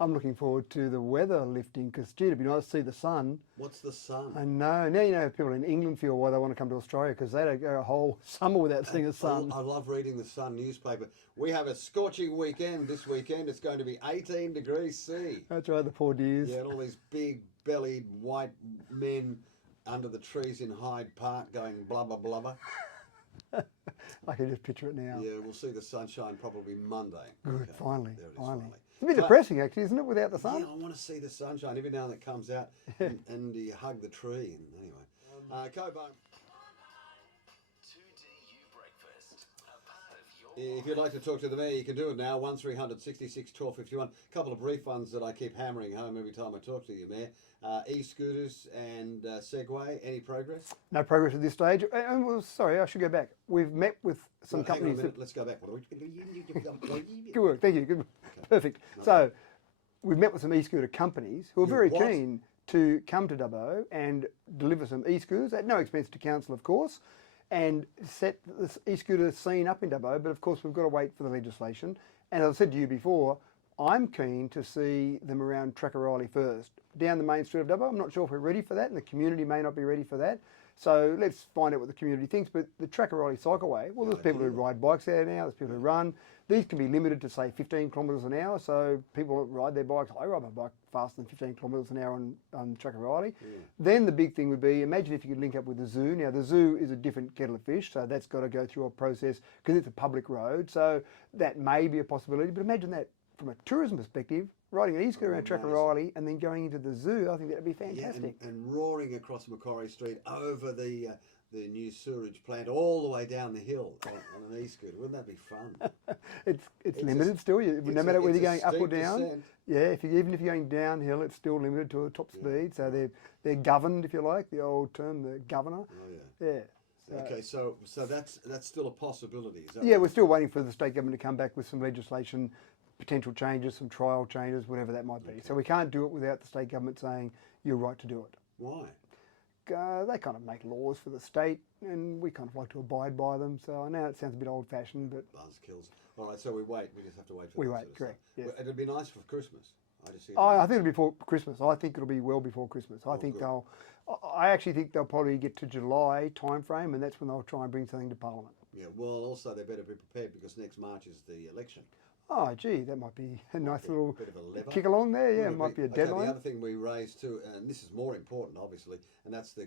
I'm looking forward to the weather lifting because, gee, it'd be nice to see the sun. What's the sun? I know. Now you know people in England feel why they want to come to Australia because they don't go a whole summer without seeing the sun. I love reading the Sun newspaper. We have a scorching weekend this weekend. It's going to be 18 degrees C. That's right, the poor dears. Yeah, and all these big-bellied white men under the trees in Hyde Park going blubber blubber. I can just picture it now. Yeah, we'll see the sunshine probably Monday. Good, Okay, finally, there it is, finally. It's a bit depressing, actually, isn't it, without the sun? Yeah, I want to see the sunshine every now and then it comes out, and you hug the tree. And anyway, Cobo. If you'd like to talk to the mayor, you can do it now. 1300 66 1251. A couple of brief ones that I keep hammering home every time I talk to you, Mayor. E-scooters and Segway. Any progress? No progress at this stage. Well, sorry, I should go back. We've met with some companies. Let's go back. Good work, thank you. Good, Okay. perfect. So, we've met with some e-scooter companies who are very keen to come to Dubbo and deliver some e-scooters at no expense to council, of course, and set this e-scooter scene up in Dubbo. But of course, we've got to wait for the legislation. And as I said to you before, I'm keen to see them around Trackaryley first. Down the main street of Dubbo, I'm not sure if we're ready for that, and the community may not be ready for that. So let's find out what the community thinks. But the Trackaryley Cycleway, well, there's people who ride bikes there now, there's people who run. These can be limited to, say, 15 kilometres an hour. So people ride their bikes. I ride my bike faster than 15 kilometres an hour on Trackaryley. Then the big thing would be, imagine if you could link up with the zoo. Now, the zoo is a different kettle of fish, so that's got to go through a process because it's a public road. So that may be a possibility. But imagine that from a tourism perspective, riding an e-scooter around Trackaryley and then going into the zoo, I think that would be fantastic. Yeah, and roaring across Macquarie Street over the new sewerage plant all the way down the hill on an e-scooter. Wouldn't that be fun? it's limited still. No matter whether you're going up or down. Descent. Yeah, even if you're going downhill, it's still limited to a top speed. So they're governed, if you like, the old term, the governor. Oh, yeah. Yeah. Okay, so that's still a possibility, is that Yeah, right? we're still waiting for the state government to come back with some legislation, potential changes, some trial changes, whatever that might be. Okay. So we can't do it without the state government saying, you're right to do it. Why? They kind of make laws for the state and we kind of like to abide by them. So I know it sounds a bit old-fashioned, but... Buzzkills. All right, so we wait. We just have to wait for We that wait, sort of correct, stuff. yes. Well, it'd be nice for Christmas. I just see I think it'll be before Christmas. I think it'll be well before Christmas. I think good. I actually think they'll probably get to July timeframe, and that's when they'll try and bring something to Parliament. Yeah, well, also they better be prepared because next March is the election. Oh, gee, that might be a nice little bit of a lever. kick along there. Yeah, Would it might be a Okay, deadline. the other thing we raised too, and this is more important, obviously, and that's the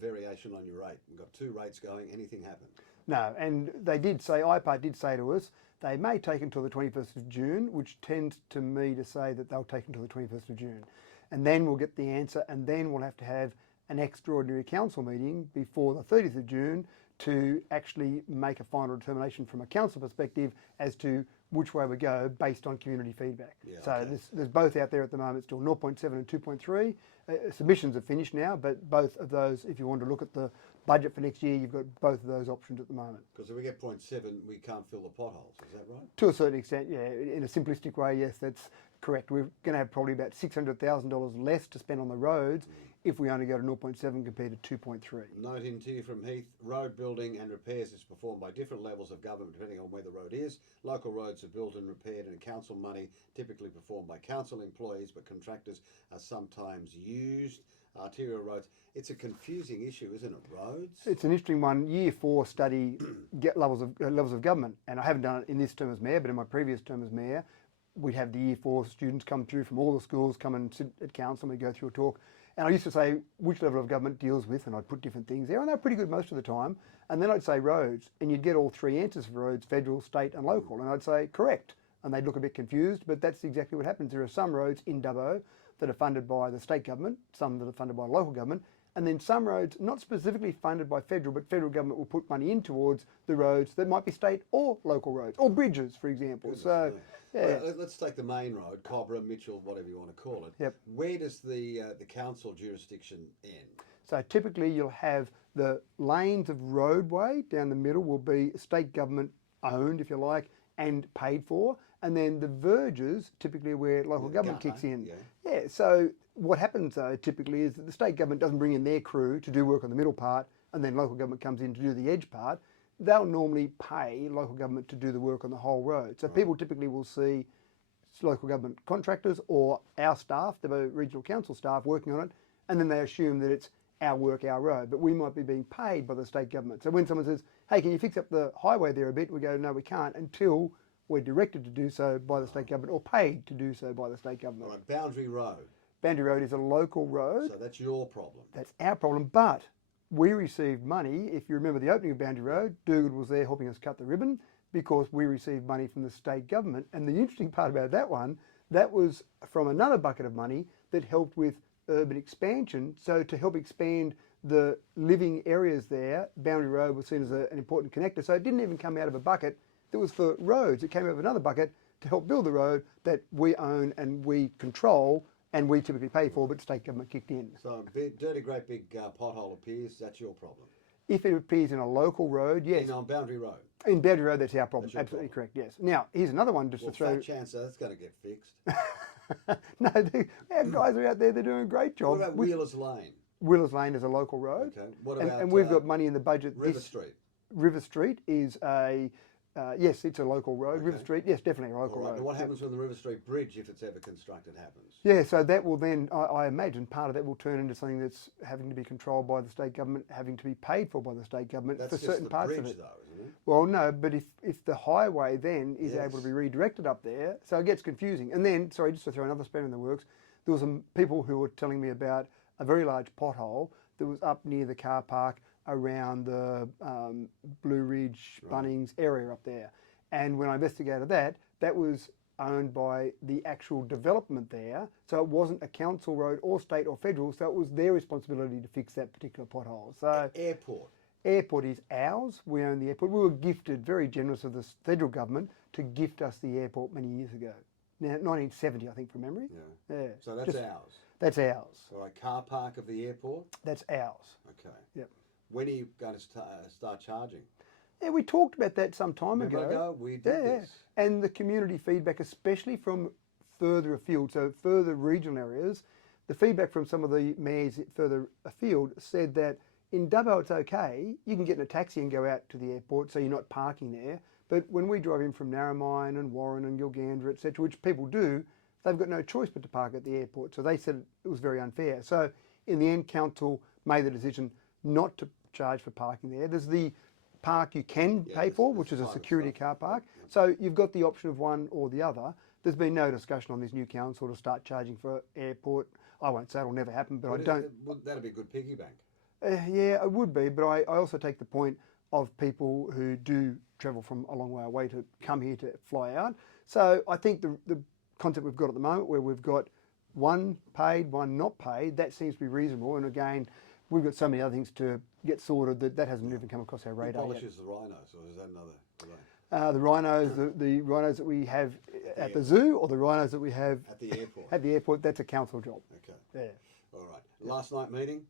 variation on your rate. We've got two rates going. Anything happen? No, and they did say, IPART did say to us, they may take until the 21st of June, which tends to me to say that they'll take until the 21st of June. And then we'll get the answer, and then we'll have to have an extraordinary council meeting before the 30th of June to actually make a final determination from a council perspective as to which way we go based on community feedback. Yeah, so okay. there's both out there at the moment, still 0.7 and 2.3. Submissions are finished now, but both of those, if you want to look at the budget for next year, you've got both of those options at the moment. Because if we get 0.7, we can't fill the potholes. Is that right? To a certain extent, yeah. In a simplistic way, yes, that's correct. We're going to have probably about $600,000 less to spend on the roads if we only go to 0.7 compared to 2.3. Noting to you from Heath, road building and repairs is performed by different levels of government depending on where the road is. Local roads are built and repaired and council money typically performed by council employees, but contractors are sometimes used. Arterial roads, it's a confusing issue, isn't it? Roads? It's an interesting one. Year 4 study levels of government, and I haven't done it in this term as mayor, but in my previous term as mayor, we'd have the Year 4 students come through from all the schools, come and sit at council, and we'd go through a talk. And I used to say which level of government deals with, and I'd put different things there, and they're pretty good most of the time. And then I'd say roads, and you'd get all three answers for roads, federal, state and local. And I'd say correct. And they'd look a bit confused, but that's exactly what happens. There are some roads in Dubbo that are funded by the state government, some that are funded by local government, and then some roads not specifically funded by federal, but federal government will put money in towards the roads that might be state or local roads, or bridges, for example. Goodness So, me. yeah. Well, let's take the main road, Cobra, Mitchell, whatever you want to call it. Yep. Where does the council jurisdiction end? So typically you'll have the lanes of roadway down the middle will be state government owned, if you like, and paid for. And then the verges typically where local government kicks in. Yeah, so what happens though typically is that the state government doesn't bring in their crew to do work on the middle part and then local government comes in to do the edge part. They'll normally pay local government to do the work on the whole road. So people typically will see local government contractors or our staff, the regional council staff working on it, and then they assume that it's our work, our road, but we might be being paid by the state government. So when someone says, hey, can you fix up the highway there a bit? We go, no, we can't until we're directed to do so by the state government or paid to do so by the state government. Right, Boundary Road. Boundary Road is a local road. So that's your problem. That's our problem, but we received money. If you remember the opening of Boundary Road, Dougal was there helping us cut the ribbon because we received money from the state government. And the interesting part about that one, that was from another bucket of money that helped with urban expansion. So to help expand the living areas there, Boundary Road was seen as an important connector. So it didn't even come out of a bucket that was for roads. It came out of another bucket to help build the road that we own and we control and we typically pay for, but state government kicked in. So a dirty, great big pothole appears, that's your problem. If it appears in a local road, yes. On Boundary Road. In Boundary Road, that's our problem. That's your Absolutely problem. correct, yes. Now, here's another one just Well, to throw. fat chance that's going to get fixed. No, our guys are out there, they're doing a great job. What about Wheelers Lane? Wheelers Lane is a local road. Okay. What about And we've got money in the budget. River Street? River Street is a, yes, it's a local road. Okay. River Street, yes, definitely a local All right. road. And what happens when the River Street Bridge, if it's ever constructed, happens? Yeah, so that will then, I imagine, part of that will turn into something that's having to be controlled by the state government, having to be paid for by the state government That's for just certain the parts bridge, of it. though, isn't it? Well, no, but if the highway then is Yes. able to be redirected up there, so it gets confusing. And then, sorry, just to throw another spanner in the works, there were some people who were telling me about a very large pothole that was up near the car park around the Blue Ridge, Bunnings area up there. And when I investigated that, that was owned by the actual development there. So it wasn't a council road or state or federal, so it was their responsibility to fix that particular pothole. So Airport. airport is ours. We own the airport. We were gifted, very generous of the federal government, to gift us the airport many years ago. Now, 1970, I think, from memory. Yeah. Yeah. So that's ours. That's ours. All right. Car park of the airport? That's ours. Okay. Yep. When are you going to start charging? Yeah, we talked about that some time Remember ago. we did Yeah, this. and the community feedback, especially from further afield, so further regional areas, the feedback from some of the mayors further afield said that in Dubbo it's okay, you can get in a taxi and go out to the airport, so you're not parking there. But when we drive in from Narromine and Warren and Gilgandra, etc., which people do, they've got no choice but to park at the airport. So they said it was very unfair. So in the end, council made the decision not to charge for parking there. There's the park you can pay for, which is a security car park. So you've got the option of one or the other. There's been no discussion on this new council to start charging for airport. I won't say it'll never happen, but I don't. That'd be a good piggy bank. Yeah, it would be, but I also take the point of people who do travel from a long way away to come here to fly out. So I think the concept we've got at the moment, where we've got one paid, one not paid, that seems to be reasonable. And again, we've got so many other things to get sorted that hasn't even come across our Who radar yet. polishes the rhinos, or is that another? The rhinos, the rhinos that we have at the zoo, or the rhinos that we have At the airport. at the airport, that's a council job. Okay. Yeah. All right. Last night meeting?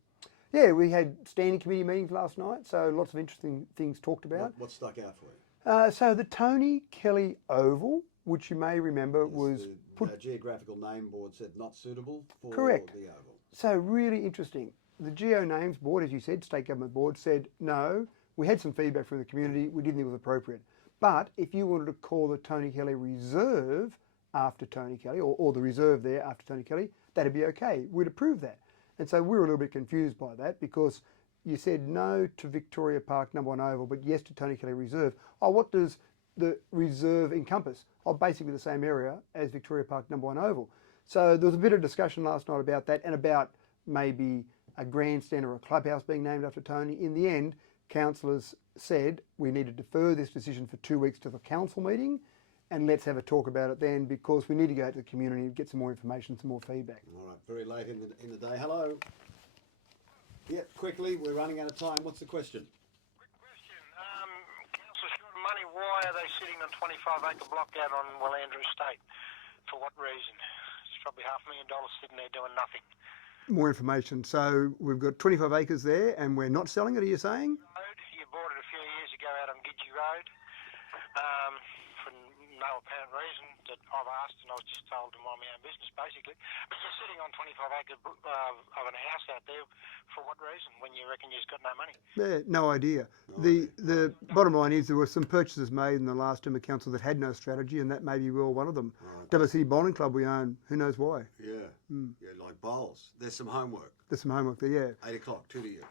Yeah, we had standing committee meetings last night, so lots of interesting things talked about. What stuck out for you? So the Tony Kelly Oval, which you may remember was the put... geographical name board said not suitable for Correct. the oval. So really interesting. The Geo Names Board, as you said, State Government Board, said no. We had some feedback from the community. We didn't think it was appropriate. But if you wanted to call the Tony Kelly Reserve after Tony Kelly, or the reserve there after Tony Kelly, that'd be okay. We'd approve that. And so we were a little bit confused by that, because you said no to Victoria Park number 1 Oval, but yes to Tony Kelly Reserve. Oh, what does the reserve encompass? Oh, basically the same area as Victoria Park number 1 Oval. So there was a bit of discussion last night about that, and about maybe a grandstand or a clubhouse being named after Tony. In the end, councillors said we need to defer this decision for 2 weeks to the council meeting, and let's have a talk about it then, because we need to go out to the community and get some more information, some more feedback. All right. Very late in the day. Hello. Yeah, quickly. We're running out of time. What's the question? Quick question. Council short of money. Why are they sitting on 25-acre block out on Willandra Estate? For what reason? It's probably $500,000 sitting there doing nothing. More information. So we've got 25 acres there, and we're not selling it, are you saying? You bought it a few years ago out on Gidgee Road for no apparent reason that I've asked, and I was just told to mind my own business, basically. But you're sitting on 25 acres of a house out there for what reason when you reckon you've got no money? Yeah, no idea. The bottom line is there were some purchases made in the last term of council that had no strategy, and that may be well one of them. Right. Dubbo City Bowling Club we own, who knows why. Yeah, yeah, like bowls. There's some homework. There's some homework there, yeah. 8 o'clock, 2 to you.